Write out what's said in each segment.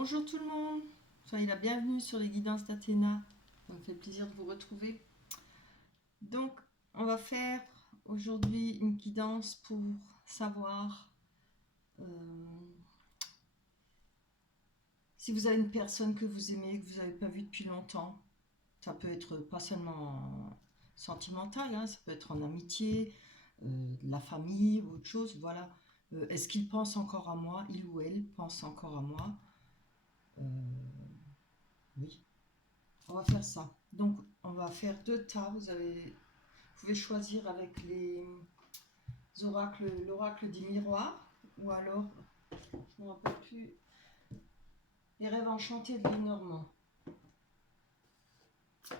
Bonjour tout le monde, soyez la bienvenue sur les guidances d'Athéna. Ça me fait plaisir de vous retrouver. Donc, on va faire aujourd'hui une guidance pour savoir si vous avez une personne que vous aimez, que vous n'avez pas vue depuis longtemps. Ça peut être pas seulement sentimental, hein, ça peut être en amitié, de la famille ou autre chose. Voilà. Est-ce qu'il pense encore à moi? Il ou elle pense encore à moi? Euh, oui. On va faire ça. Donc, on va faire deux tas. Vous pouvez choisir avec les oracles, l'oracle des miroirs, ou alors, je ne me rappelle plus, les rêves enchantés de Lenormand. Vous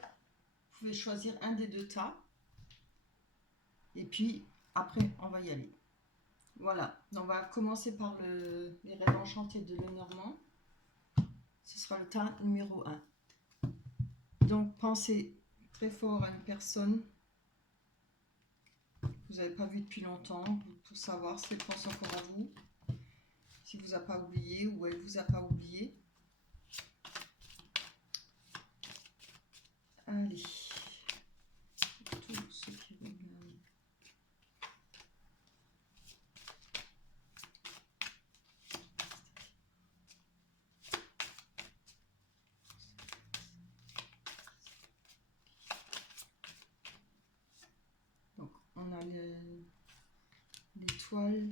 pouvez choisir un des deux tas. Et puis, après, on va y aller. Voilà. On va commencer par les rêves enchantés de Lenormand. Ce sera le tas numéro 1. Donc, pensez très fort à une personne que vous n'avez pas vue depuis longtemps pour savoir si elle pense encore à vous. Si vous a pas oublié ou elle vous a pas oublié. Allez. Tout ce qui regarde. Donc, on a l'étoile.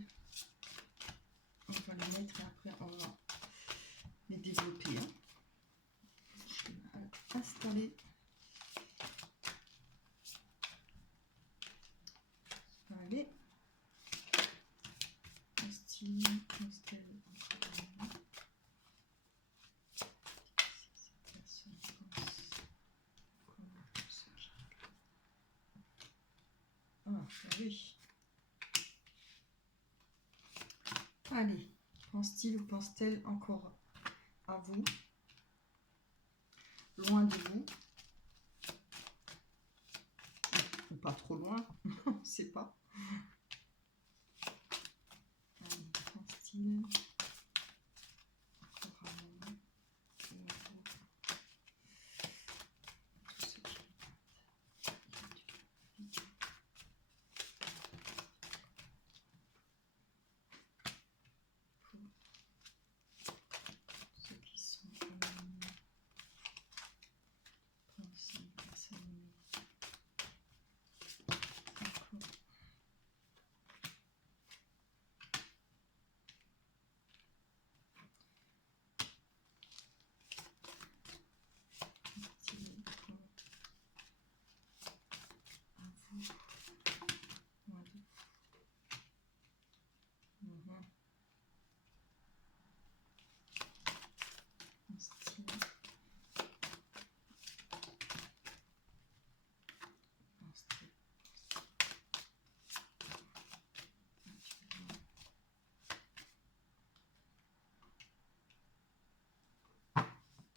On va les mettre et après on va les développer. Hein. Je vais installer. Allez. Style, style, encore ah, oui. Allez, pense-t-il ou pense-t-elle encore à vous? Loin de vous? Ou pas trop loin? On ne sait pas. Allez, pense-t-il encore à vous?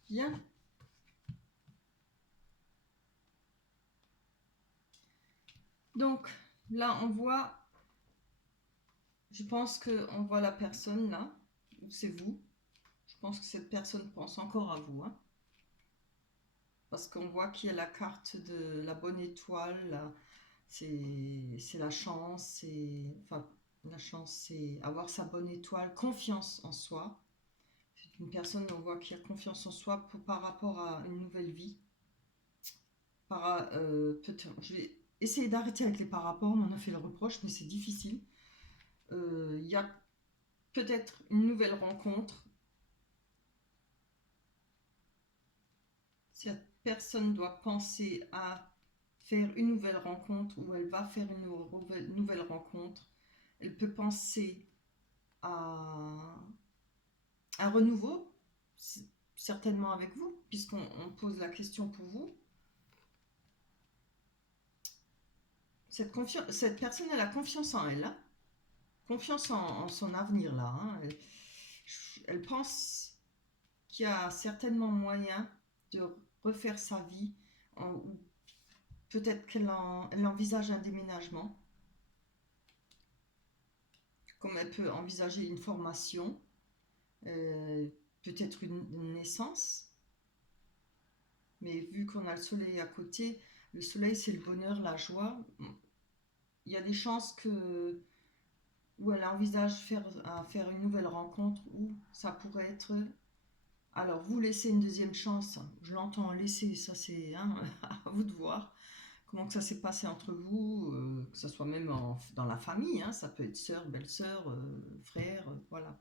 Bien. Donc, là, on voit, je pense qu'on voit la personne là, c'est vous. Je pense que cette personne pense encore à vous. Hein, parce qu'on voit qu'il y a la carte de la bonne étoile, c'est la chance, enfin, la chance, c'est avoir sa bonne étoile, confiance en soi. C'est une personne, on voit qui a confiance en soi par rapport à une nouvelle vie. Je vais essayer d'arrêter avec les par rapport, on m'en a fait le reproche, mais c'est difficile. Il y a peut-être une nouvelle rencontre. Cette personne doit penser à faire une nouvelle rencontre ou elle va faire une nouvelle rencontre. Elle peut penser à un renouveau, certainement avec vous, puisqu'on pose la question pour vous. Cette personne, elle a confiance en elle, hein, confiance en son avenir là. Hein. Elle pense qu'il y a certainement moyen de refaire sa vie, ou peut-être qu'elle envisage un déménagement, comme elle peut envisager une formation. peut-être une naissance, mais vu qu'on a le soleil à côté, le soleil c'est le bonheur, la joie, il y a des chances que où elle envisage faire une nouvelle rencontre, ou ça pourrait être... Alors, vous laissez une deuxième chance, je l'entends laisser, ça c'est hein, à vous de voir comment que ça s'est passé entre vous, que ce soit même dans la famille, hein, ça peut être sœur, belle-sœur, frère, voilà.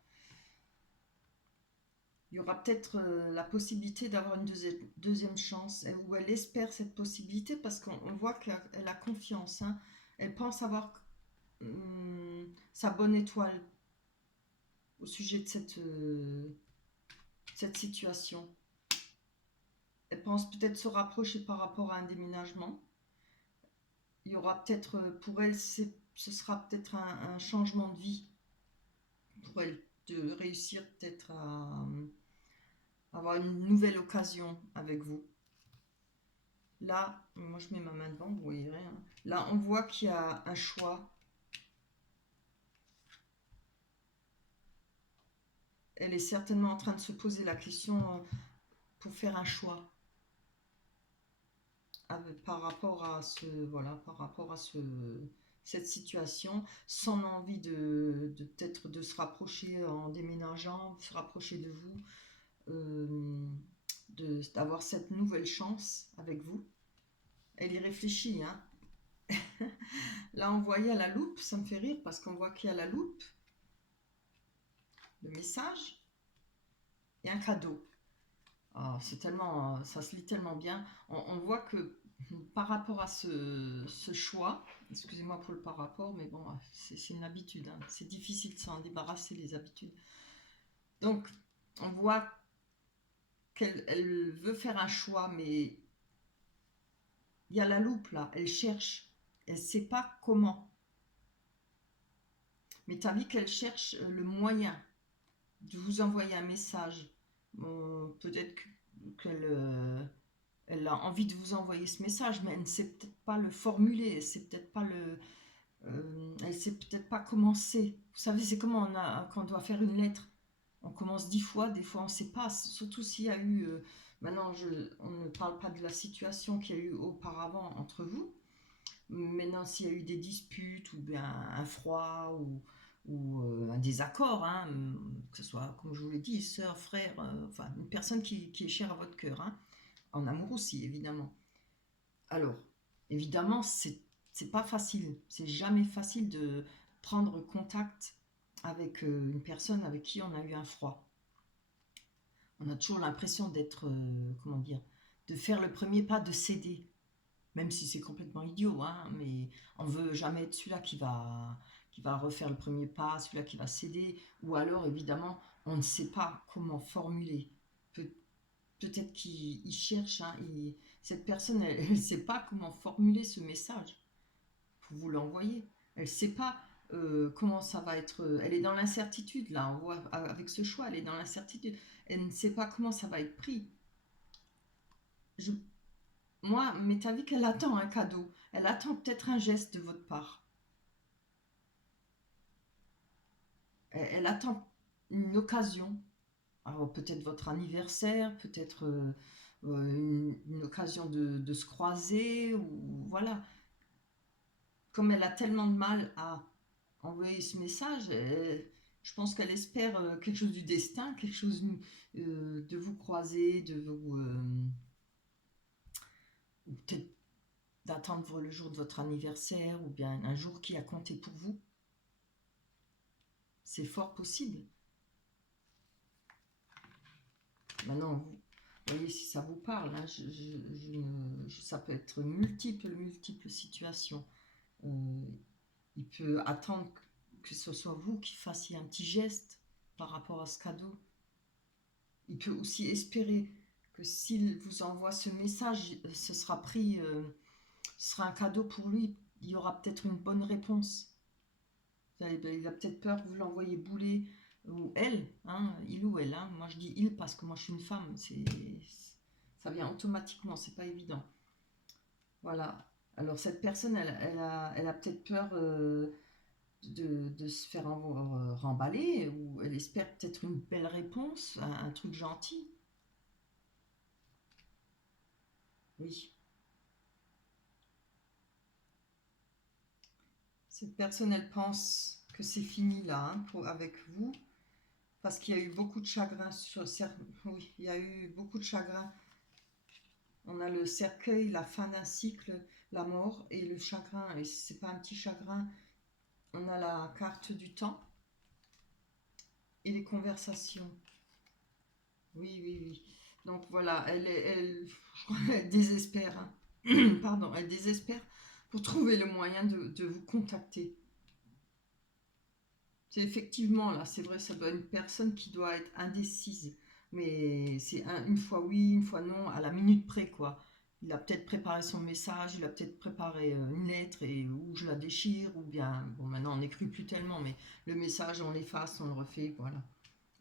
Il y aura peut-être la possibilité d'avoir une deuxième chance, où elle espère cette possibilité, parce qu'on voit qu'elle a confiance, hein. Elle pense avoir sa bonne étoile au sujet de cette situation. Elle pense peut-être se rapprocher par rapport à un déménagement. Il y aura peut-être, pour elle, ce sera peut-être un changement de vie pour elle, de réussir peut-être à avoir une nouvelle occasion avec vous. Là, moi je mets ma main devant, vous voyez rien. Là, on voit qu'il y a un choix. Elle est certainement en train de se poser la question pour faire un choix par rapport à cette situation, sans envie peut-être de se rapprocher en déménageant, se rapprocher de vous, d'avoir cette nouvelle chance avec vous. Elle y réfléchit, hein. Là, on voyait à la loupe, ça me fait rire parce qu'on voit qu'il y a la loupe, le message et un cadeau. Oh, c'est tellement, ça se lit tellement bien. On voit que par rapport à ce choix, excusez-moi pour le par rapport, mais bon, c'est une habitude, hein. C'est difficile de s'en débarrasser, les habitudes. Donc, on voit qu'elle veut faire un choix, mais il y a la loupe là, elle cherche, elle ne sait pas comment. Mais tu as vu qu'elle cherche le moyen de vous envoyer un message. Peut-être qu'elle elle a envie de vous envoyer ce message, mais elle ne sait peut-être pas le formuler, elle sait peut-être pas elle sait peut-être pas commencer. Vous savez, c'est comme quand on doit faire une lettre. On commence 10 fois, des fois on ne sait pas, surtout s'il y a eu... maintenant, on ne parle pas de la situation qu'il y a eu auparavant entre vous. Maintenant, s'il y a eu des disputes ou bien un froid ou un désaccord, hein, que ce soit, comme je vous l'ai dit, sœur, frère, enfin une personne qui est chère à votre cœur, hein, en amour aussi, évidemment. Alors, évidemment, c'est pas facile, c'est jamais facile de prendre contact avec une personne avec qui on a eu un froid. On a toujours l'impression d'être, comment dire, de faire le premier pas, de céder. Même si c'est complètement idiot, hein, mais on veut jamais être celui-là qui va refaire le premier pas, celui-là qui va céder, ou alors évidemment on ne sait pas comment formuler. Peut-être qu'il cherche, hein, cette personne elle ne sait pas comment formuler ce message pour vous l'envoyer. Elle ne sait pas comment ça va être. Elle est dans l'incertitude là, on voit avec ce choix, elle est dans l'incertitude. Elle ne sait pas comment ça va être pris. Je Moi, mais t'as vu qu'elle attend un cadeau. Elle attend peut-être un geste de votre part. Elle attend une occasion. Alors peut-être votre anniversaire, peut-être une occasion de se croiser, ou voilà. Comme elle a tellement de mal à envoyer ce message, je pense qu'elle espère quelque chose du destin, quelque chose de vous croiser, ou peut-être d'attendre le jour de votre anniversaire, ou bien un jour qui a compté pour vous. C'est fort possible. Maintenant, vous voyez si ça vous parle, hein, ça peut être multiples situations. Il peut attendre que ce soit vous qui fassiez un petit geste par rapport à ce cadeau. Il peut aussi espérer que s'il vous envoie ce message, ce sera un cadeau pour lui. Il y aura peut-être une bonne réponse. Il a peut-être peur que vous l'envoyiez bouler, ou elle, hein, il ou elle, hein. Moi je dis il parce que moi je suis une femme, ça vient automatiquement, c'est pas évident. Voilà. Alors cette personne, elle a peut-être peur de se faire remballer, ou elle espère peut-être une belle réponse, un truc gentil. Oui. Cette personne, elle pense que c'est fini là, hein, avec vous, parce qu'il y a eu beaucoup de chagrin oui, il y a eu beaucoup de chagrin. On a le cercueil, la fin d'un cycle, la mort et le chagrin. Et c'est pas un petit chagrin. On a la carte du temps et les conversations. Oui, oui, oui. Donc voilà, je crois qu'elle désespère, hein. Pardon, elle désespère pour trouver le moyen de vous contacter. C'est effectivement là, c'est vrai, ça doit être une personne qui doit être indécise. Mais c'est une fois oui, une fois non, à la minute près, quoi. Il a peut-être préparé son message, il a peut-être préparé une lettre et ou je la déchire, ou bien, bon, maintenant on n'écrit plus tellement, mais le message, on l'efface, on le refait, voilà.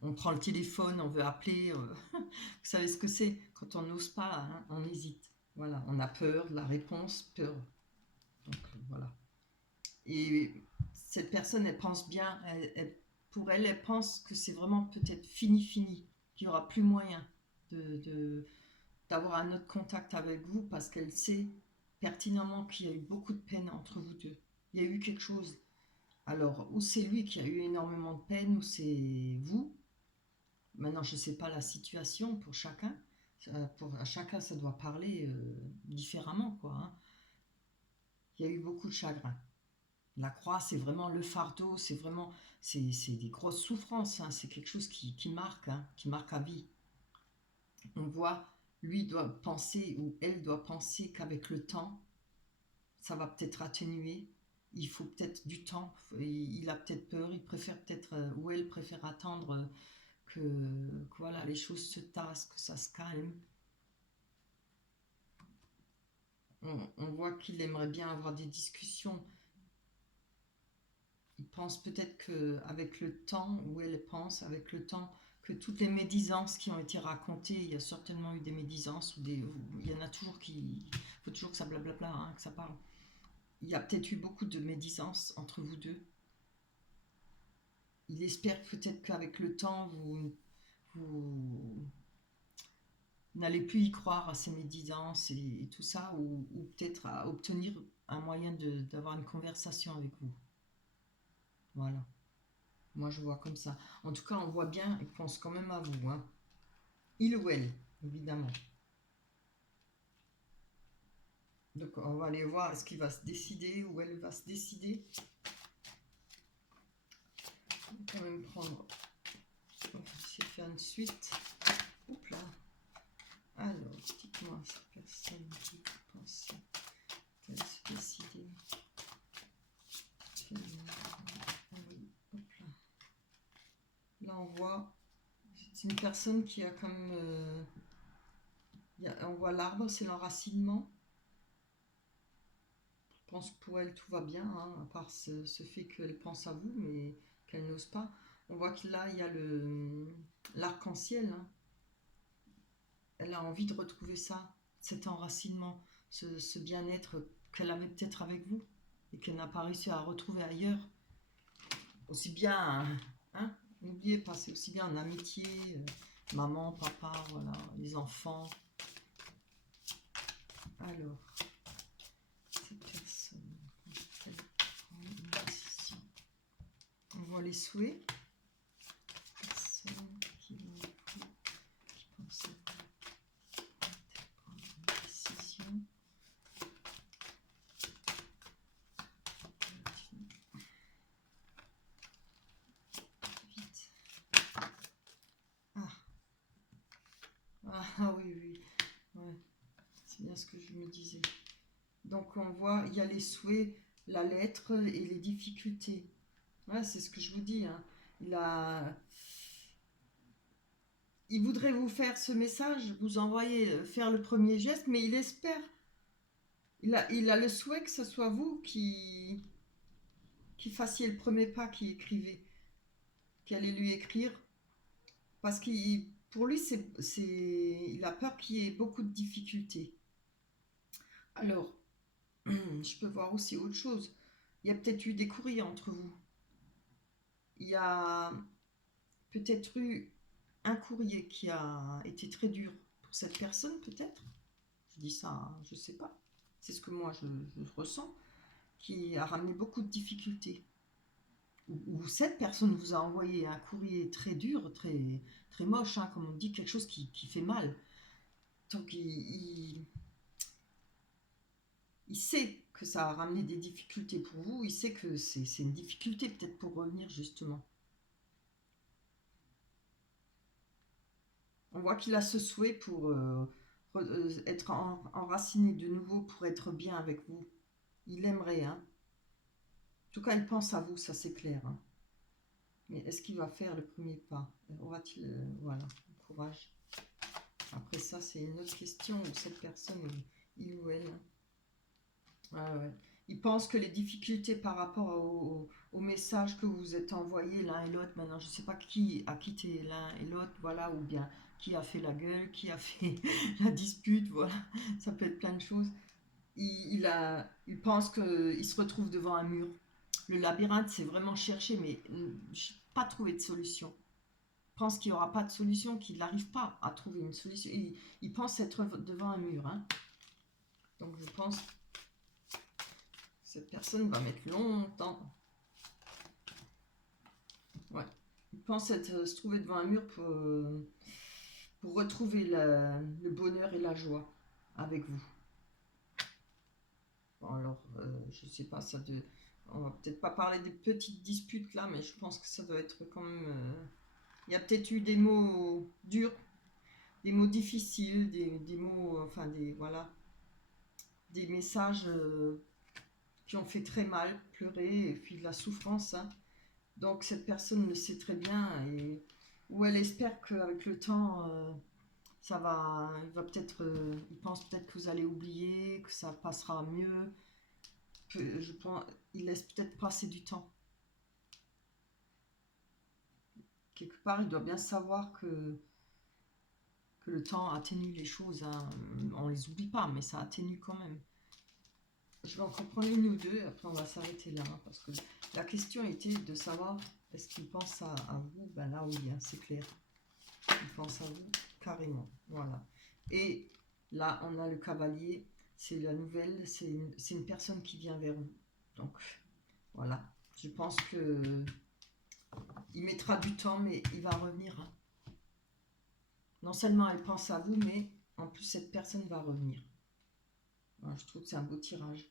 On prend le téléphone, on veut appeler. Vous savez ce que c'est? Quand on n'ose pas, hein, on hésite. Voilà, on a peur de la réponse, peur. Donc voilà. Et cette personne, elle pense bien, pour elle, elle pense que c'est vraiment peut-être fini, fini, qu'il n'y aura plus moyen de, d'avoir un autre contact avec vous parce qu'elle sait pertinemment qu'il y a eu beaucoup de peine entre vous deux. Il y a eu quelque chose. Alors, ou c'est lui qui a eu énormément de peine, ou c'est vous. Maintenant, je ne sais pas la situation pour chacun. À chacun, ça doit parler différemment, quoi, hein. Il y a eu beaucoup de chagrin. La croix, c'est vraiment le fardeau, c'est vraiment, c'est des grosses souffrances, hein. C'est quelque chose qui marque, hein, qui marque à vie. On voit, lui doit penser, ou elle doit penser qu'avec le temps, ça va peut-être atténuer. Il faut peut-être du temps. Il a peut-être peur, il préfère peut-être, ou elle préfère attendre que voilà, les choses se tassent, que ça se calme. On voit qu'il aimerait bien avoir des discussions. Il pense peut-être qu'avec le temps, ou elle pense avec le temps, que toutes les médisances qui ont été racontées, il y a certainement eu des médisances, il y en a toujours qui... Il faut toujours que ça blablabla, hein, que ça parle. Il y a peut-être eu beaucoup de médisances entre vous deux. Il espère peut-être qu'avec le temps, vous n'allez plus y croire à ces médisances et tout ça, ou peut-être à obtenir un moyen d'avoir une conversation avec vous. Voilà. Moi, je vois comme ça. En tout cas, on voit bien, il pense quand même à vous, hein. Il ou elle, évidemment. Donc, on va aller voir est-ce qu'il va se décider ou elle va se décider. On va quand même prendre. On va essayer de faire une suite. Oups là. Alors, dites-moi, cette personne qui vous pensez qu'elle se décider. Ah oui, hop là. Là, on voit. C'est une personne qui a comme. On voit l'arbre, c'est l'enracinement. Je pense que pour elle, tout va bien, hein, à part ce fait qu'elle pense à vous, mais qu'elle n'ose pas. On voit que là, il y a l'arc-en-ciel, hein. Elle a envie de retrouver ça, cet enracinement, ce bien-être qu'elle avait peut-être avec vous et qu'elle n'a pas réussi à retrouver ailleurs. Aussi bien, hein, n'oubliez pas, c'est aussi bien en amitié, maman, papa, voilà, les enfants. Alors, cette personne, elle prend une décision. On voit les souhaits. Personne qui pense prendre une décision. Vite. Ah oui, oui. Ouais. C'est bien ce que je me disais. Donc on voit, il y a les souhaits, la lettre et les difficultés. Ouais, c'est ce que je vous dis, hein. Il voudrait vous faire ce message, vous envoyer, faire le premier geste, mais il espère. Il a le souhait que ce soit vous qui fassiez le premier pas, qui écrivez, qui allez lui écrire. Parce qu'il, pour lui, il a peur qu'il y ait beaucoup de difficultés. Alors, je peux voir aussi autre chose. Il y a peut-être eu des courriers entre vous. Il y a peut-être eu un courrier qui a été très dur pour cette personne, peut-être. Je dis ça, hein, je sais pas. C'est ce que moi je ressens, qui a ramené beaucoup de difficultés. Ou cette personne vous a envoyé un courrier très dur, très moche, hein, comme on dit, quelque chose qui fait mal. Donc il sait que ça a ramené des difficultés pour vous, il sait que c'est une difficulté peut-être pour revenir justement. On voit qu'il a ce souhait pour être enraciné de nouveau, pour être bien avec vous. Il aimerait, hein. En tout cas, il pense à vous, ça c'est clair, hein. Mais est-ce qu'il va faire le premier pas? Aura-t-il, voilà, courage. Après ça, c'est une autre question où cette personne, il ou elle. Ouais, ouais. Il pense que les difficultés par rapport au message que vous êtes envoyé l'un et l'autre, maintenant je ne sais pas qui a quitté l'un et l'autre, voilà, ou bien qui a fait la gueule, qui a fait la dispute, voilà, ça peut être plein de choses. Il pense qu'il se retrouve devant un mur. Le labyrinthe, c'est vraiment chercher, mais je n'ai pas trouvé de solution. Il pense qu'il n'y aura pas de solution, qu'il n'arrive pas à trouver une solution. Il pense être devant un mur, hein. Donc je pense que cette personne va mettre longtemps. Ouais. Il pense se trouver devant un mur pour retrouver le bonheur et la joie avec vous. Bon, alors, je sais pas, on va peut-être pas parler des petites disputes là, mais je pense que ça doit être quand même. Il y a peut-être eu des mots durs, des mots difficiles, des mots, enfin voilà, des messages qui ont fait très mal, pleurer, et puis de la souffrance, hein. Donc cette personne le sait très bien, ou elle espère qu'avec le temps, ça va, il pense peut-être que vous allez oublier, que ça passera mieux. Je pense, il laisse peut-être passer du temps. Quelque part, il doit bien savoir que le temps atténue les choses, hein. On les oublie pas, mais ça atténue quand même. Je vais encore prendre une ou deux, après on va s'arrêter là, hein, parce que la question était de savoir est-ce qu'il pense à vous. Ben là oui, hein, c'est clair. Il pense à vous carrément. Voilà. Et là, on a le cavalier. C'est la nouvelle. C'est une personne qui vient vers vous. Donc, voilà. Je pense que il mettra du temps, mais il va revenir, hein. Non seulement elle pense à vous, mais en plus, cette personne va revenir. Voilà, je trouve que c'est un beau tirage.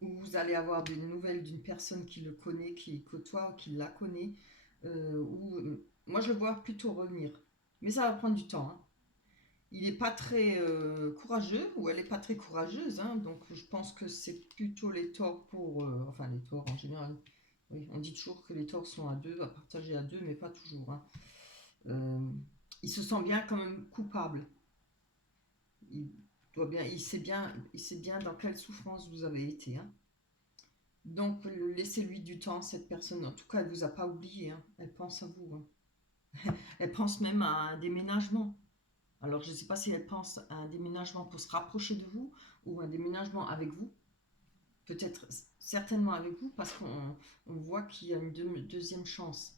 Ou vous allez avoir des nouvelles d'une personne qui le connaît, qui côtoie, qui la connaît. Moi, je le vois plutôt revenir. Mais ça va prendre du temps, hein. Il n'est pas très courageux, ou elle n'est pas très courageuse, hein, donc je pense que c'est plutôt les torts pour... enfin, les torts en général. Oui, on dit toujours que les torts sont à deux, à partager à deux, mais pas toujours, hein. Euh, il se sent bien quand même coupable. Il il sait bien dans quelle souffrance vous avez été, hein. Donc, laissez-lui du temps, cette personne. En tout cas, elle ne vous a pas oublié, hein. Elle pense à vous, hein. Elle pense même à un déménagement. Alors, je ne sais pas si elle pense à un déménagement pour se rapprocher de vous ou un déménagement avec vous. Peut-être certainement avec vous parce qu'on voit qu'il y a une deuxième chance.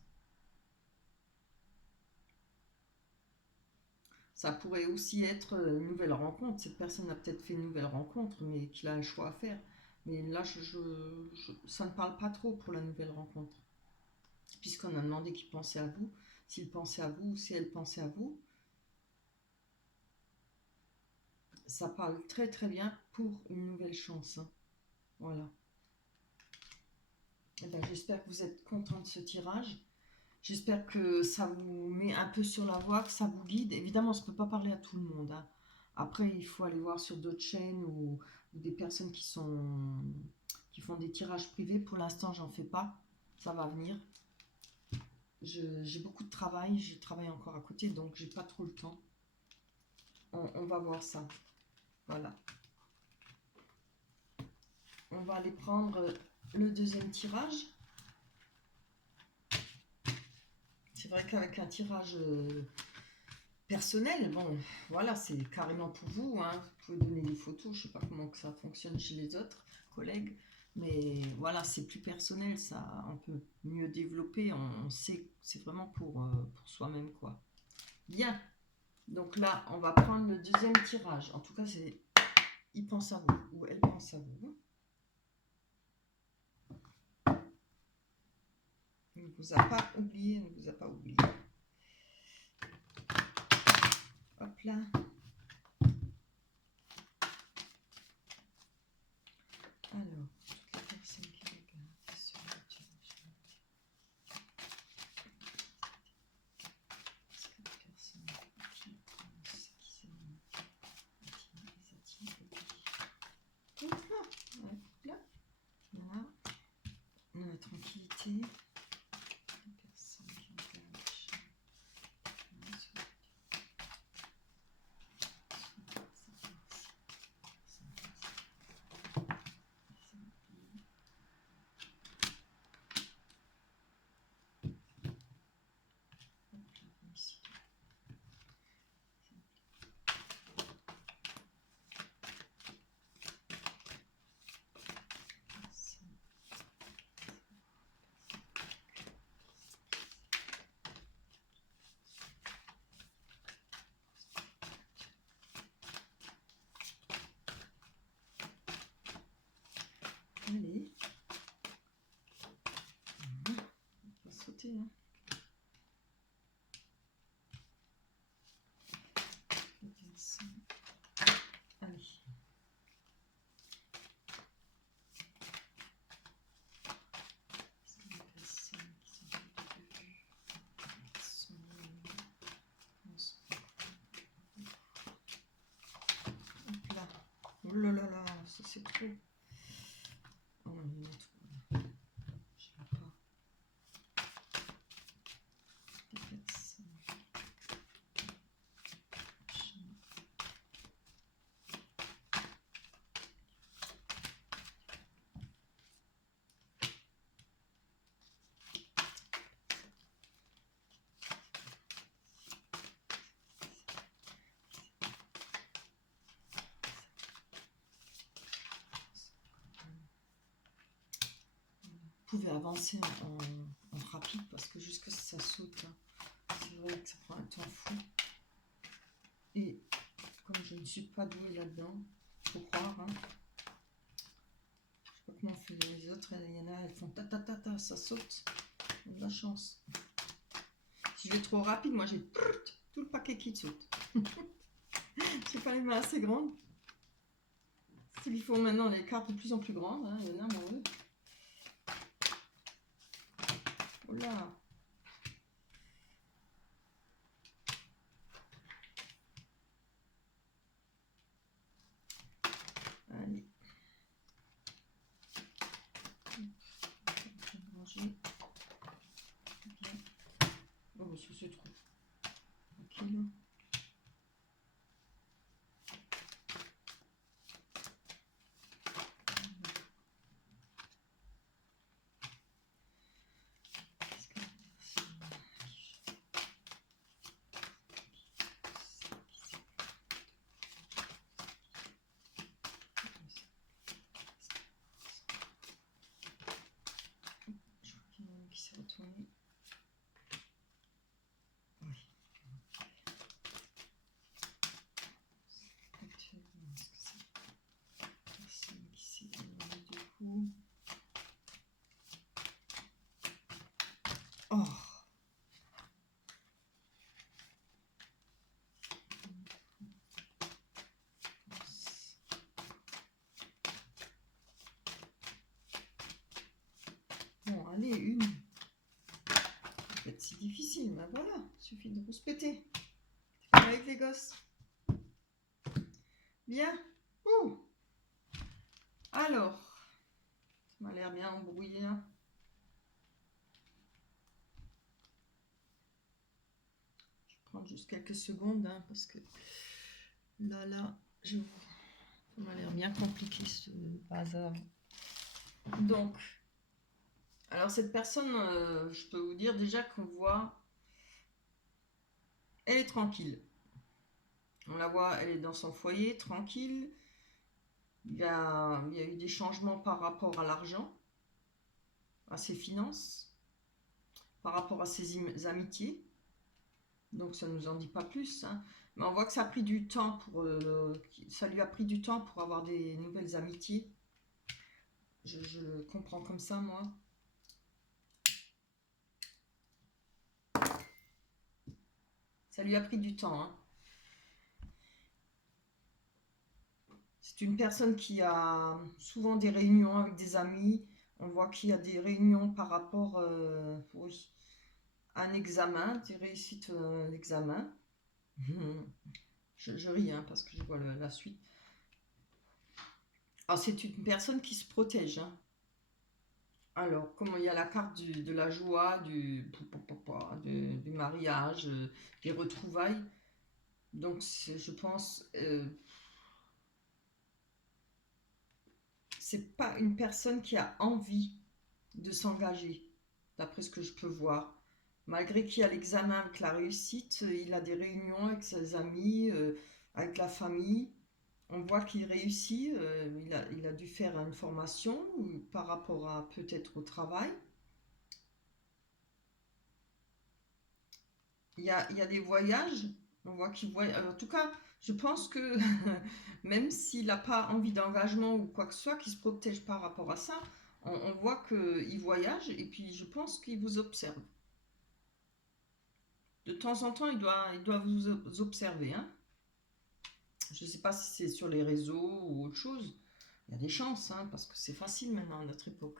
Ça pourrait aussi être une nouvelle rencontre. Cette personne a peut-être fait une nouvelle rencontre, mais qu'il a un choix à faire. Mais là, ça ne parle pas trop pour la nouvelle rencontre. Puisqu'on a demandé qu'il pensait à vous, s'il pensait à vous ou si elle pensait à vous. Ça parle très très bien pour une nouvelle chance, hein. Voilà. Eh ben, j'espère que vous êtes content de ce tirage. J'espère que ça vous met un peu sur la voie, que ça vous guide. Évidemment, on ne peut pas parler à tout le monde, hein. Après, il faut aller voir sur d'autres chaînes ou des personnes qui font des tirages privés. Pour l'instant, j'en fais pas. Ça va venir. J'ai beaucoup de travail. Je travaille encore à côté, donc j'ai pas trop le temps. On va voir ça. Voilà. On va aller prendre le deuxième tirage. C'est vrai qu'avec un tirage personnel, bon, voilà, c'est carrément pour vous, hein. Vous pouvez donner des photos, je sais pas comment que ça fonctionne chez les autres collègues. Mais voilà, c'est plus personnel, ça, on peut mieux développer, on sait que c'est vraiment pour soi-même, quoi. Bien, donc là, on va prendre le deuxième tirage. En tout cas, c'est il pense à vous, ou elle pense à vous. Il ne vous a pas oublié, elle ne vous a pas oublié. Hop là. Alors, toutes les personnes qui regardent sur le tirage. Est-ce que les personnes qui pensent qui s'aiment les attirent, les attirent. Hop là, hop là. Voilà. On a la tranquillité. Les personnes qui regardent sur le tirage. Allez. On va sauter, hein. Allez. Hop là. Oh là là là, ça c'est trop. Oh non, il y en a trop. Je ne vois pas. Les personnes. Vous pouvez avancer en rapide parce que jusque ça saute, hein. C'est vrai que ça prend un temps fou. Et comme je ne suis pas douée là-dedans, faut croire, hein. Je sais pas comment font les autres, il y en a, elles font ta ta ta ta, ça saute. On a de la chance. Si je vais trop rapide, moi j'ai tout le paquet qui saute. J'ai pas les mains assez grandes. S'ils font maintenant les cartes de plus en plus grandes, hein, il y en a, moi, oui. Oh là. Allez. Ranger. Bien. Oh, bah, ça c'est trop. Tranquille. Qui s'est retourné. Oui. Actuellement, est-ce que c'est personne qui s'est éloignée du coup? Oh! Bon, allez, une. Ça peut être si difficile, mais voilà, il suffit de rouspéter. Avec les gosses. Bien. Ouh. Alors, ça m'a l'air bien embrouillé. Hein. Je vais prendre juste quelques secondes, hein, parce que là, ça m'a l'air bien compliqué ce bazar. Donc, alors cette personne, je peux vous dire déjà qu'on voit, elle est tranquille. On la voit, elle est dans son foyer, tranquille. Il y a eu des changements par rapport à l'argent, à ses finances, par rapport à ses amitiés. Donc ça ne nous en dit pas plus, hein. Mais on voit que ça a pris du temps ça lui a pris du temps pour avoir des nouvelles amitiés. Je le comprends comme ça, moi. Ça lui a pris du temps, hein. C'est une personne qui a souvent des réunions avec des amis. On voit qu'il y a des réunions par rapport oui, à un examen, des réussites à l'examen. Je ris hein, parce que je vois la suite. Alors, c'est une personne qui se protège, hein. Alors, comment il y a la carte de la joie, du mariage, des retrouvailles. Donc, je pense, c'est pas une personne qui a envie de s'engager, d'après ce que je peux voir. Malgré qu'il y a l'examen avec la réussite, il a des réunions avec ses amis, avec la famille. On voit qu'il réussit, il a dû faire une formation par rapport à peut-être au travail. Il y a des voyages, on voit qu'il voyage. En tout cas, je pense que même s'il n'a pas envie d'engagement ou quoi que ce soit, qu'il se protège par rapport à ça, on voit qu'il voyage et puis je pense qu'il vous observe. De temps en temps, il doit vous observer, hein. Je ne sais pas si c'est sur les réseaux ou autre chose. Il y a des chances, hein, parce que c'est facile maintenant à notre époque.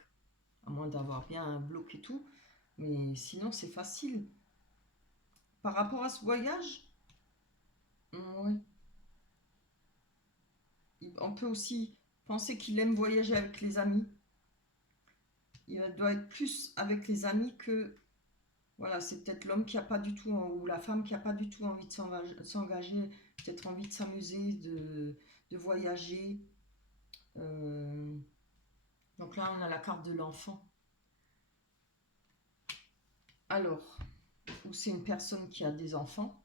À moins d'avoir bien un bloc et tout. Mais sinon, c'est facile. Par rapport à ce voyage, oui. On peut aussi penser qu'il aime voyager avec les amis. Il doit être plus avec les amis que... Voilà, c'est peut-être l'homme qui n'a pas du tout, ou la femme qui n'a pas du tout envie de s'engager, peut-être envie de s'amuser, de voyager. Euh, donc là, on a la carte de l'enfant. Alors, ou c'est une personne qui a des enfants.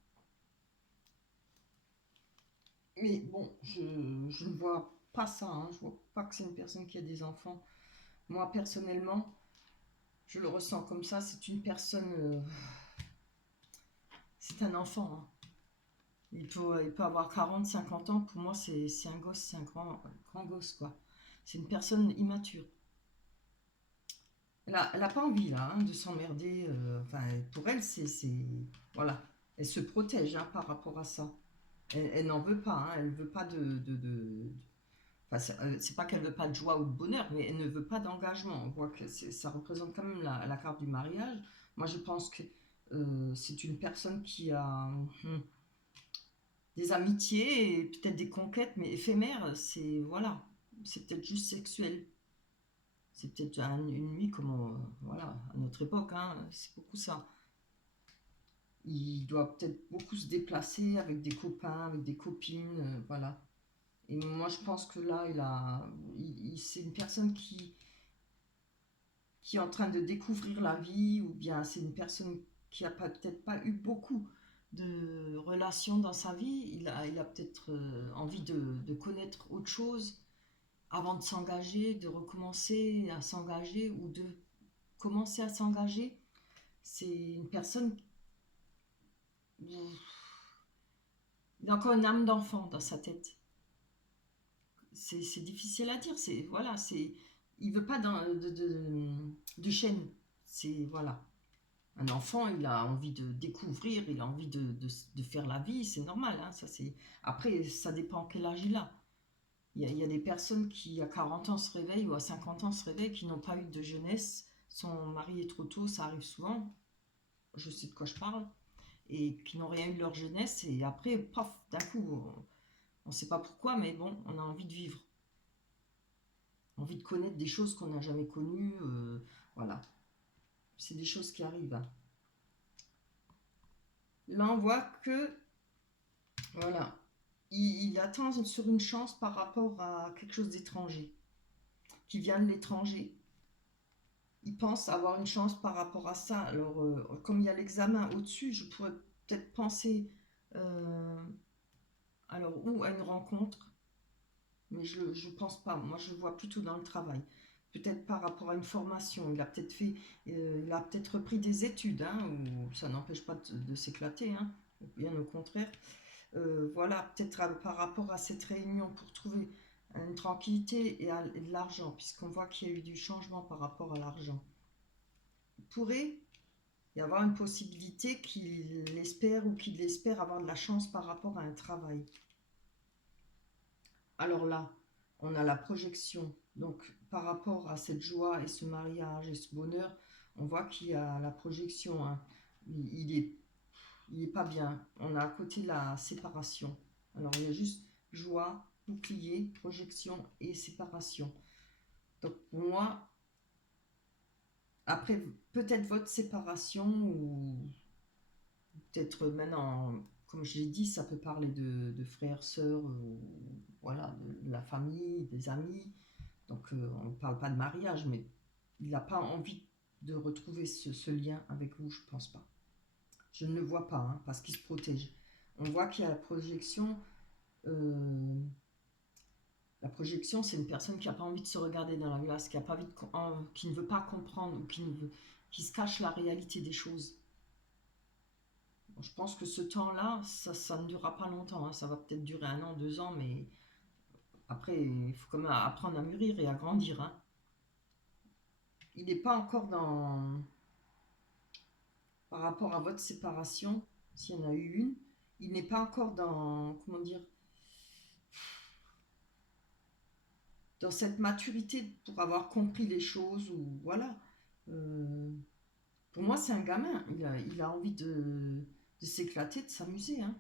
Mais bon, je ne vois pas ça, hein. Je vois pas que c'est une personne qui a des enfants. Moi, personnellement, je le ressens comme ça. C'est une personne... c'est un enfant, hein. Il peut avoir 40, 50 ans. Pour moi, c'est un gosse, c'est un grand gosse, quoi. C'est une personne immature. Elle a pas envie, là, hein, de s'emmerder. Enfin, pour elle, voilà. Elle se protège, hein, par rapport à ça. Elle n'en veut pas, hein. Elle veut pas enfin, c'est pas qu'elle veut pas de joie ou de bonheur, mais elle ne veut pas d'engagement. On voit que ça représente quand même la carte du mariage. Moi, je pense que c'est une personne qui a des amitiés et peut-être des conquêtes, mais éphémères. C'est voilà, c'est peut-être juste sexuel. C'est peut-être une nuit comme voilà à notre époque, hein, c'est beaucoup ça. Il doit peut-être beaucoup se déplacer avec des copains, avec des copines, voilà. Et moi, je pense que là, c'est une personne qui est en train de découvrir la vie, ou bien c'est une personne qui a peut-être pas eu beaucoup de relations dans sa vie. Il a peut-être envie de connaître autre chose avant de s'engager, de recommencer à s'engager ou de commencer à s'engager. C'est une personne, il a encore une âme d'enfant dans sa tête. C'est difficile à dire. Voilà, il veut pas de chaîne. C'est voilà. Un enfant, il a envie de découvrir, il a envie de faire la vie, c'est normal, hein, ça c'est... Après, ça dépend quel âge il a. Il y a des personnes qui, à 40 ans, se réveillent, ou à 50 ans, se réveillent, qui n'ont pas eu de jeunesse, sont mariés trop tôt, ça arrive souvent, je sais de quoi je parle, et qui n'ont rien eu de leur jeunesse, et après, paf, d'un coup, on ne sait pas pourquoi, mais bon, on a envie de vivre, envie de connaître des choses qu'on n'a jamais connues, voilà. C'est des choses qui arrivent, hein. Là, on voit que, voilà, il attend sur une chance par rapport à quelque chose d'étranger, qui vient de l'étranger. Il pense avoir une chance par rapport à ça. Alors, comme il y a l'examen au-dessus, je pourrais peut-être penser, alors, ou à une rencontre, mais je pense pas. Moi, je le vois plutôt dans le travail. Peut-être par rapport à une formation. Il a peut-être fait, il a peut-être repris des études, hein, ou ça n'empêche pas de s'éclater, hein, bien au contraire. Voilà, peut-être par rapport à cette réunion pour trouver une tranquillité et de l'argent, puisqu'on voit qu'il y a eu du changement par rapport à l'argent. Il pourrait y avoir une possibilité qu'il espère ou qu'il espère avoir de la chance par rapport à un travail. Alors là, on a la projection. Donc, par rapport à cette joie et ce mariage et ce bonheur, on voit qu'il y a la projection, hein. Il est, il est pas bien. On a à côté la séparation. Alors, il y a juste joie, bouclier, projection et séparation. Donc, pour moi, après, peut-être votre séparation ou peut-être maintenant, comme je l'ai dit, ça peut parler de frères, sœurs, voilà, de la famille, des amis. Donc on ne parle pas de mariage, mais il n'a pas envie de retrouver ce lien avec vous, je pense pas. Je ne le vois pas, hein, parce qu'il se protège. On voit qu'il y a la projection. La projection, c'est une personne qui n'a pas envie de se regarder dans la glace, qui, a pas envie qui ne veut pas comprendre, ou qui se cache la réalité des choses. Bon, je pense que ce temps-là, ça ne durera pas longtemps, hein. Ça va peut-être durer 1 an, 2 ans, mais après, il faut quand même apprendre à mûrir et à grandir, hein. Il n'est pas encore dans... Par rapport à votre séparation, s'il y en a eu une, il n'est pas encore dans... Comment dire? Dans cette maturité pour avoir compris les choses, ou voilà. Euh, pour moi, c'est un gamin. Il a envie de s'éclater, de s'amuser, hein.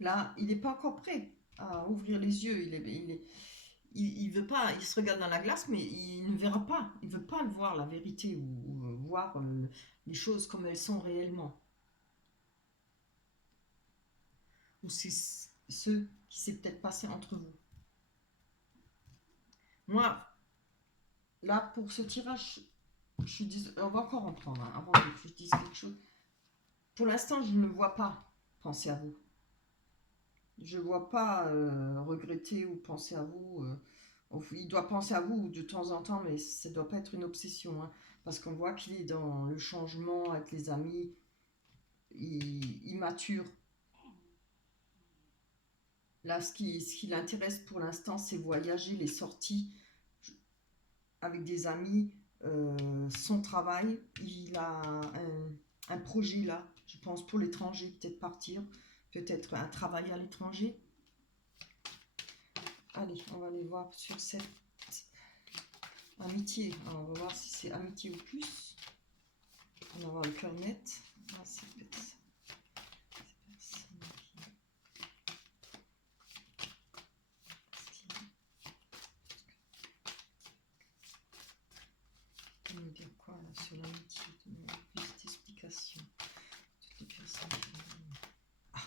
Là, il n'est pas encore prêt à ouvrir les yeux. Il veut pas, il se regarde dans la glace, mais il ne verra pas. Il veut pas le voir, la vérité, ou voir les choses comme elles sont réellement. Ou c'est ce qui s'est peut-être passé entre vous. Moi, là, pour ce tirage, on va encore en prendre, hein, avant que je dise quelque chose. Pour l'instant, je ne vois pas penser à vous. Je ne vois pas regretter ou penser à vous. Il doit penser à vous de temps en temps, mais ça ne doit pas être une obsession, hein, parce qu'on voit qu'il est dans le changement avec les amis. Il mature. Là, ce qui l'intéresse pour l'instant, c'est voyager, les sorties avec des amis, son travail. Il a un projet là, je pense, pour l'étranger, peut-être partir, peut-être un travail à l'étranger. Allez, on va aller voir sur cette amitié. Alors, on va voir si c'est amitié ou plus. On va voir le cœur net. Ah, c'est personne qui me dire quoi là sur l'amitié, plus d'explications. Toutes les personnes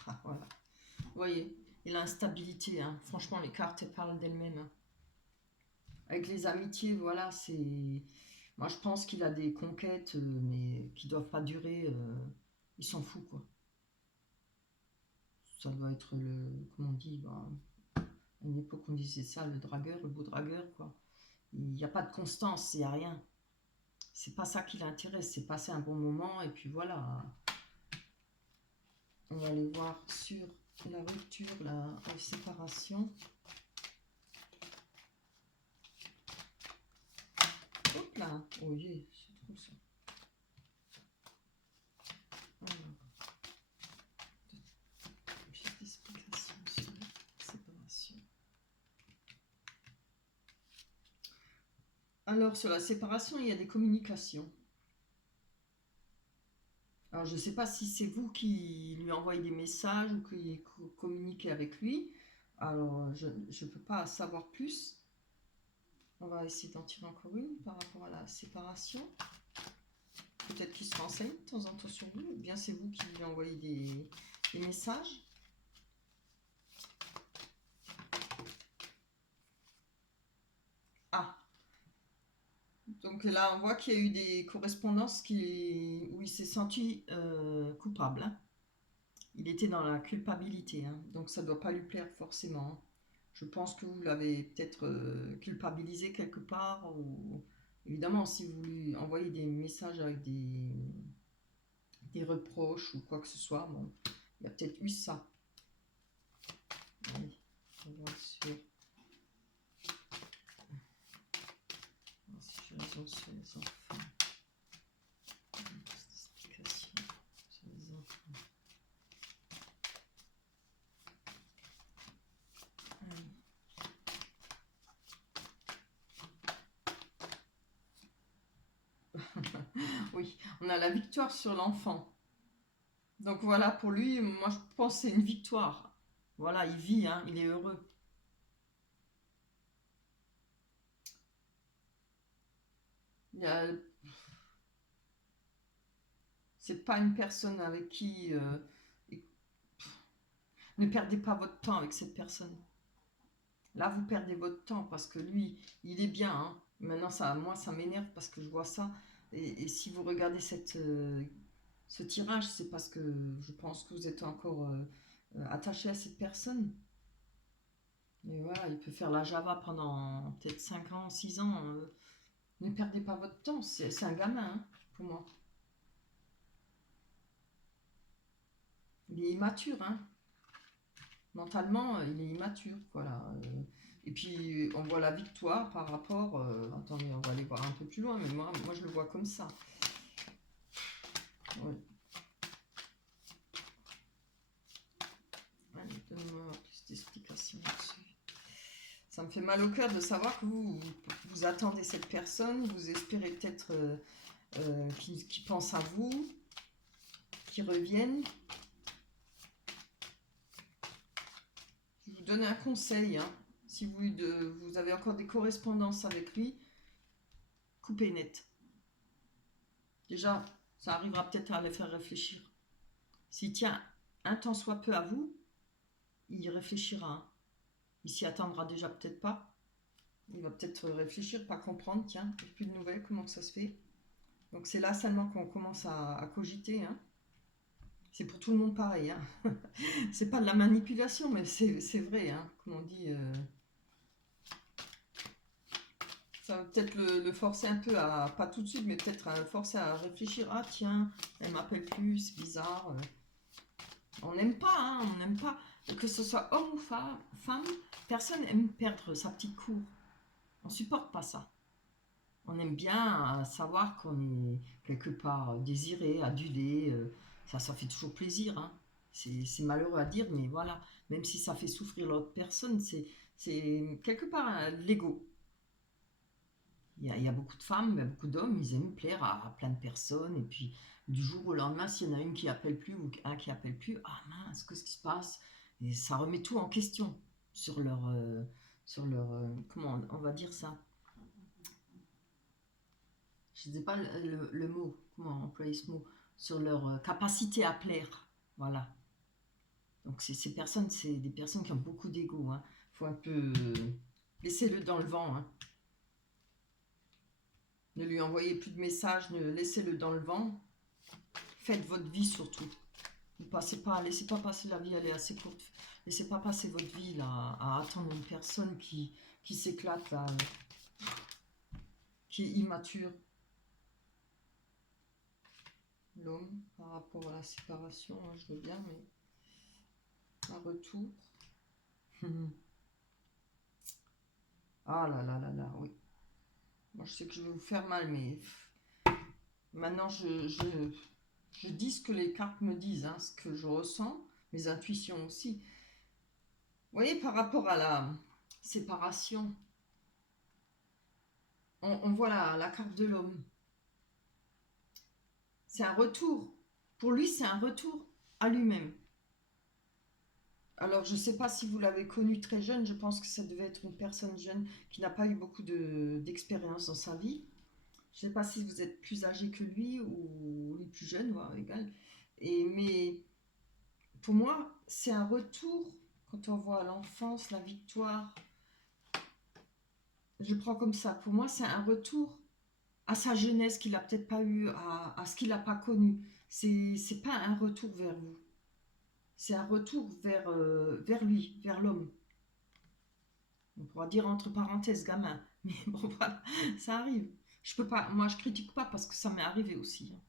ah, voilà. Vous voyez, et l'instabilité, hein. Franchement, les cartes, elles parlent d'elles-mêmes, hein. Avec les amitiés, voilà, c'est... Moi, je pense qu'il a des conquêtes, mais qui doivent pas durer. Il s'en fout, quoi. Ça doit être le... Comment on dit à une époque, on disait ça, le dragueur, le beau dragueur, quoi. Il n'y a pas de constance, il n'y a rien. C'est pas ça qui l'intéresse, c'est passer un bon moment, et puis voilà. On va aller voir sur la rupture, la séparation. Hop là, oh yeah, c'est trop ça. Alors, petite explication sur la séparation. Alors, sur la séparation, il y a des communications. Alors, je ne sais pas si c'est vous qui lui envoyez des messages ou qui communiquez avec lui. Alors, je ne peux pas savoir plus. On va essayer d'en tirer encore une par rapport à la séparation. Peut-être qu'il se renseigne de temps en temps sur vous, ou bien c'est vous qui lui envoyez des messages. Ah, Donc là, on voit qu'il y a eu des correspondances où il s'est senti coupable, hein. Il était dans la culpabilité, hein. Donc ça ne doit pas lui plaire forcément, hein. Je pense que vous l'avez peut-être culpabilisé quelque part. Évidemment, si vous lui envoyez des messages avec des reproches ou quoi que ce soit, bon, il y a peut-être eu ça. Allez, on va voir si j'ai raison sur les enfants. Explication sur les enfants. Oui, on a la victoire sur l'enfant. Donc voilà, pour lui, moi je pense que c'est une victoire. Voilà, il vit, hein, il est heureux. Il a- C'est pas une personne avec qui... ne perdez pas votre temps avec cette personne. Là, vous perdez votre temps parce que lui, il est bien, hein. Maintenant, moi, ça m'énerve parce que je vois ça. Et si vous regardez ce tirage, c'est parce que je pense que vous êtes encore attaché à cette personne. Et voilà, il peut faire la Java pendant peut-être 5 ans, 6 ans. Ne perdez pas votre temps, c'est un gamin, hein, pour moi. Il est immature, hein. Mentalement, il est immature, voilà. Et puis, on voit la victoire par rapport... attendez, on va aller voir un peu plus loin, mais moi je le vois comme ça. Ouais. Allez, donne-moi plus d'explications là-dessus. Ça me fait mal au cœur de savoir que vous attendez cette personne, vous espérez peut-être qu'il pense à vous, qu'il revienne. Je vais vous donner un conseil, hein. Si vous avez encore des correspondances avec lui, coupez net. Déjà, ça arrivera peut-être à les faire réfléchir. S'il tient un tant soit peu à vous, il y réfléchira. Il s'y attendra déjà peut-être pas. Il va peut-être réfléchir, pas comprendre, tiens, plus de nouvelles, comment ça se fait. Donc c'est là seulement qu'on commence à cogiter, hein. C'est pour tout le monde pareil, hein. C'est pas de la manipulation, mais c'est vrai, hein. Comme on dit, ça va peut-être le forcer un peu à, pas tout de suite, mais peut-être à le forcer à réfléchir. Ah tiens, elle m'appelle plus, c'est bizarre. On n'aime pas, hein, on n'aime pas. Que ce soit homme ou femme, personne aime perdre sa petite cour. On supporte pas ça. On aime bien savoir qu'on est quelque part désiré, adulé. Ça fait toujours plaisir, hein. C'est malheureux à dire, mais voilà. Même si ça fait souffrir l'autre personne, c'est quelque part l'ego. Il y a beaucoup de femmes, mais beaucoup d'hommes, ils aiment plaire à plein de personnes. Et puis, du jour au lendemain, s'il y en a une qui appelle plus ou un qui appelle plus, ah mince, qu'est-ce qui se passe? Et ça remet tout en question sur comment on va dire ça? Je ne sais pas le mot, comment employer ce mot, sur leur capacité à plaire. Voilà. Donc, ces personnes, c'est des personnes qui ont beaucoup d'ego, hein. Faut un peu laisser-le dans le vent, hein. Ne lui envoyez plus de messages, laissez-le dans le vent. Faites votre vie surtout. Ne passez pas, laissez pas passer la vie, elle est assez courte. Laissez pas passer votre vie là à attendre une personne qui s'éclate là, qui est immature. L'homme par rapport à la séparation, hein, je veux bien, mais un retour. Ah là là là là, oui. Moi je sais que je vais vous faire mal, mais maintenant je dis ce que les cartes me disent, hein, ce que je ressens, mes intuitions aussi. Vous voyez, par rapport à la séparation, on voit la carte de l'homme. C'est un retour. Pour lui, c'est un retour à lui-même. Alors, je ne sais pas si vous l'avez connu très jeune, je pense que ça devait être une personne jeune qui n'a pas eu beaucoup d'expérience dans sa vie. Je ne sais pas si vous êtes plus âgé que lui ou lui plus jeune, ou égal. Mais pour moi, c'est un retour, quand on voit l'enfance, la victoire, je prends comme ça. Pour moi, c'est un retour à sa jeunesse qu'il a peut-être pas eu, à ce qu'il n'a pas connu. C'est pas un retour vers vous. C'est un retour vers lui, vers l'homme. On pourra dire entre parenthèses gamin. Mais bon, voilà, ça arrive. Je peux pas, moi je critique pas parce que ça m'est arrivé aussi, hein.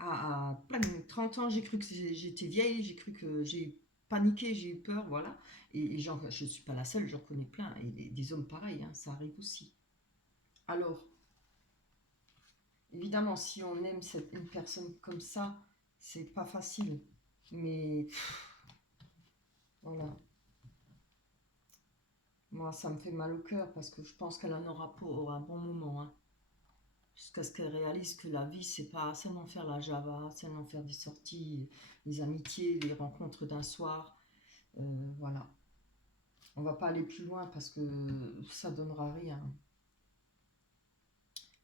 À plein de 30 ans, j'ai cru que j'étais vieille, j'ai cru que j'ai paniqué, j'ai eu peur, voilà. Et je ne suis pas la seule, j'en connais plein. Et des hommes pareils, hein, ça arrive aussi. Alors, évidemment, si on aime une personne comme ça, c'est pas facile. Mais voilà, moi ça me fait mal au cœur parce que je pense qu'elle en aura pour un bon moment, hein. Jusqu'à ce qu'elle réalise que la vie, c'est pas seulement faire la Java, seulement faire des sorties, des amitiés, des rencontres d'un soir. Voilà. On va pas aller plus loin parce que ça donnera rien.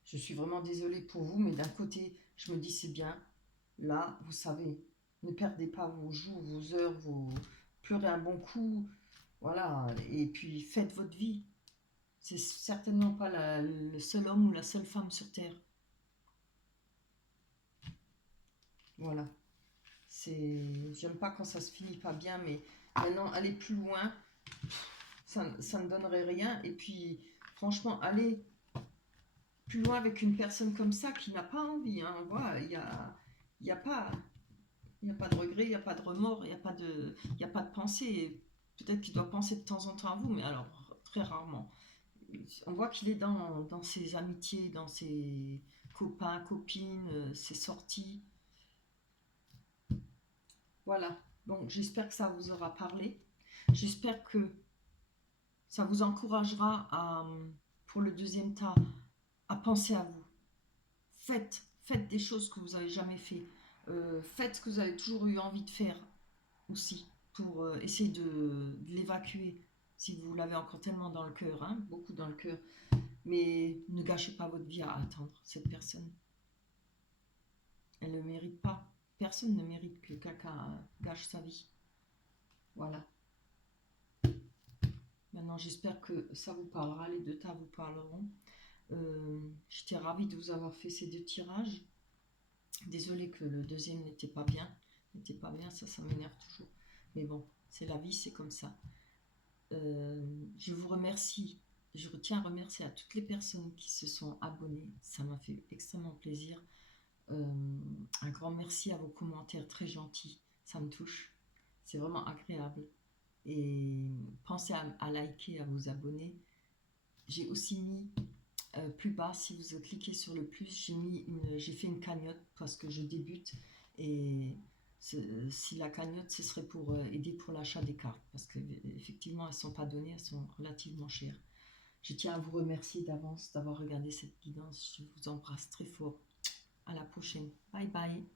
Je suis vraiment désolée pour vous, mais d'un côté, je me dis c'est bien. Là, vous savez, ne perdez pas vos jours, vos heures, pleurez un bon coup. Voilà. Et puis faites votre vie. C'est certainement pas le seul homme ou la seule femme sur Terre. Voilà. J'aime pas quand ça se finit pas bien, mais maintenant, aller plus loin, ça ne donnerait rien. Et puis, franchement, aller plus loin avec une personne comme ça qui n'a pas envie, hein. Voilà, il y a pas, il y a pas de regret, il n'y a pas de remords, il y a pas de pensée. Peut-être qu'il doit penser de temps en temps à vous, mais alors très rarement. On voit qu'il est dans ses amitiés, dans ses copains, copines, ses sorties. Voilà. Donc j'espère que ça vous aura parlé. J'espère que ça vous encouragera pour le deuxième tas à penser à vous. Faites des choses que vous n'avez jamais fait. Faites ce que vous avez toujours eu envie de faire aussi pour essayer de l'évacuer si vous l'avez encore tellement dans le cœur, hein, beaucoup dans le cœur. Mais ne gâchez pas votre vie à attendre cette personne. Elle ne le mérite pas. Personne ne mérite que quelqu'un gâche sa vie. Voilà. Maintenant, j'espère que ça vous parlera, les deux tas vous parleront. J'étais ravie de vous avoir fait ces deux tirages. Désolée que le deuxième n'était pas bien. Ça m'énerve toujours. Mais bon, c'est la vie, c'est comme ça. Je vous remercie. Je tiens à remercier à toutes les personnes qui se sont abonnées. Ça m'a fait extrêmement plaisir. Un grand merci à vos commentaires très gentils. Ça me touche. C'est vraiment agréable. Et pensez à liker, à vous abonner. J'ai aussi mis plus bas, si vous cliquez sur le plus, j'ai fait une cagnotte parce que je débute et si la cagnotte, ce serait pour aider pour l'achat des cartes parce que effectivement elles ne sont pas données, elles sont relativement chères. Je tiens à vous remercier d'avance d'avoir regardé cette guidance. Je vous embrasse très fort. À la prochaine. Bye bye.